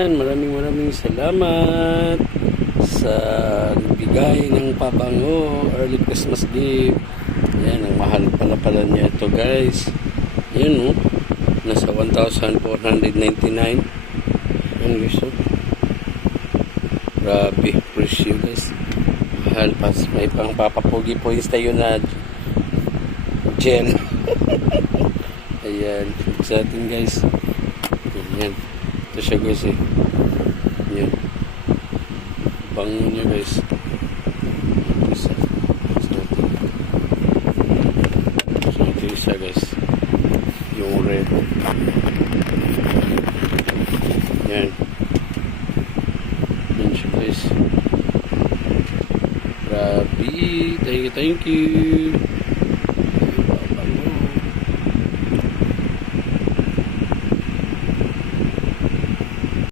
Ayan, maraming salamat sa bigay ng pabango, early Christmas gift. Ayan, ang mahal pala niya ito guys. Ayan nasa 1,499. Ayan guys grabe, presyo guys. Mahal pa, may pang papapugi points tayo na gel. Ayan, sa atin guys. Ayan, ito siya guys Ayan, bango niya guys. So ito isa guys, yung red. Ayan, ayan siya guys. Grabe, thank you.